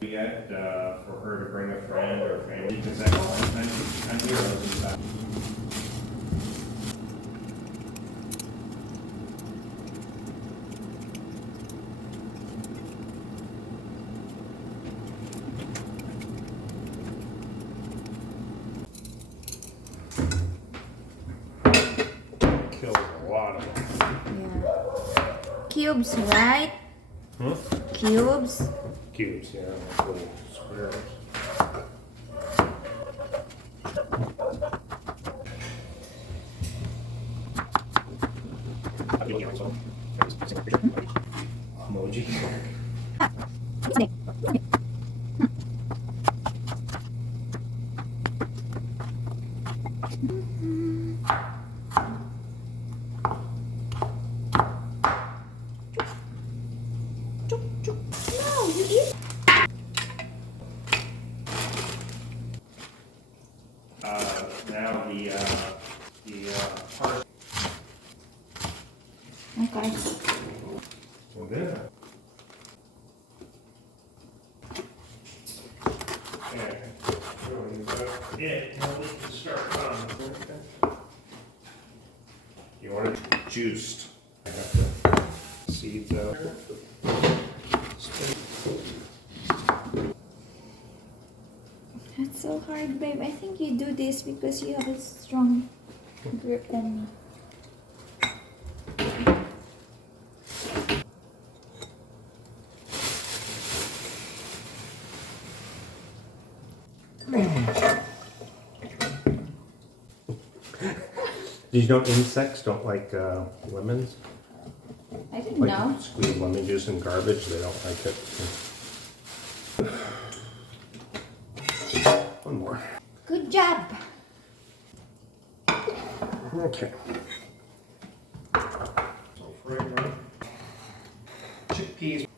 Yet for her to bring a friend or family to say, oh, I'm here. Kills a lot of them. Yeah. Cubes, right? Hmm? Cubes. Cubes, yeah, like little squares. Emoji. No, you eat. Now the parts. Okay. So there. Okay. So you got it. Now we can start on. You want it juiced. I have the seeds out. That's so hard, babe. I think you do this because you have a strong grip than me. Did you know insects don't like lemons? I didn't Like know. squeeze lemon juice in garbage, they don't like it. One more. Good job. Okay. So fragrant. Chickpeas.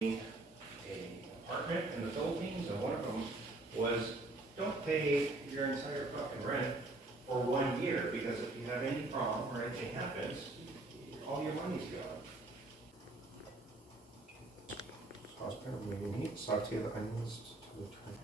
A apartment in the Philippines, and one of them was don't pay your entire fucking rent for 1 year, because if you have any problem or anything happens, all your money's gone. Saucepan of medium heat, saute the onions to the turn.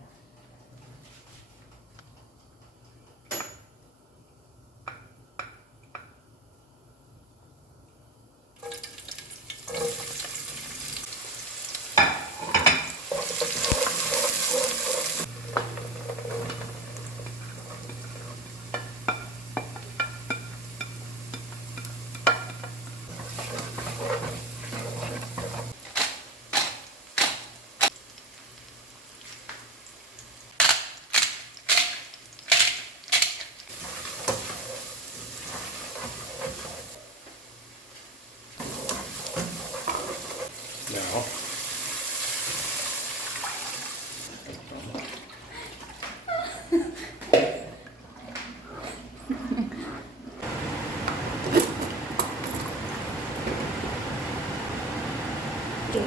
Now, Okay.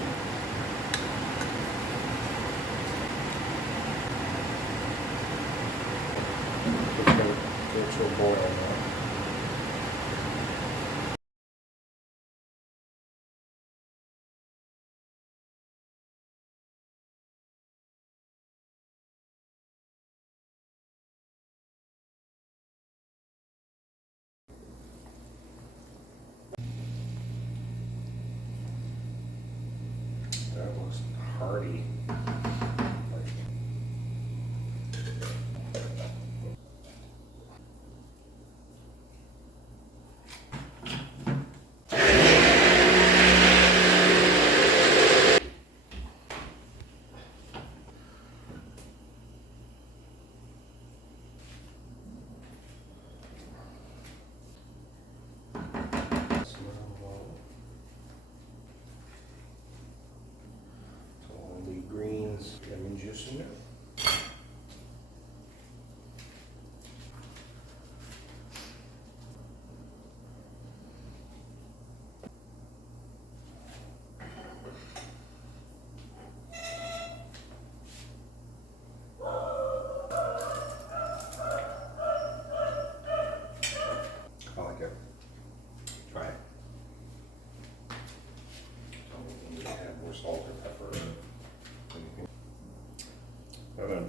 it's going to go to a boil now. That looks hearty.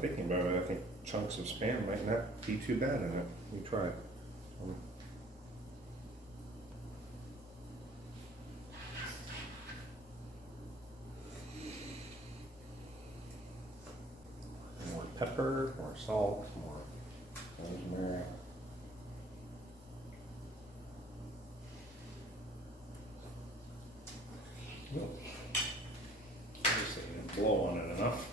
thinking about it, I think chunks of Spam might not be too bad in it. We try. More pepper, more salt, more rosemary. Nope. Obviously, didn't blow on it enough.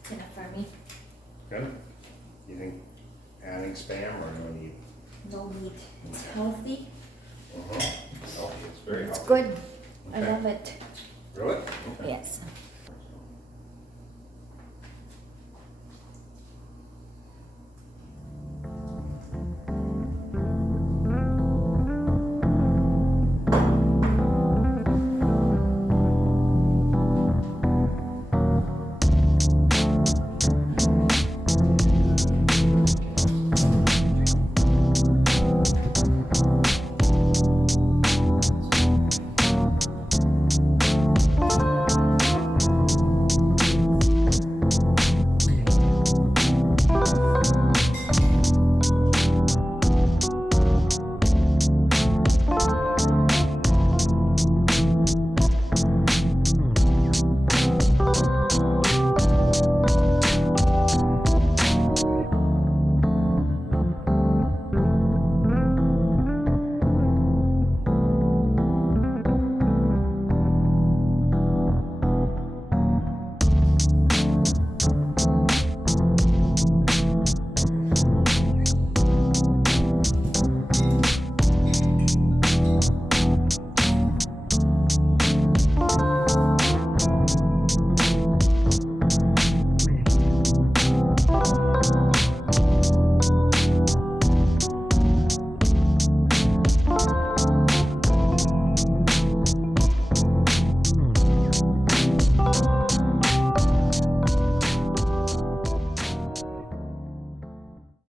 It's enough for me. Good. You think adding Spam or no need? No meat. It's healthy. Healthy, it's very It's healthy. good. I Okay. love it. Really? Okay. Yes.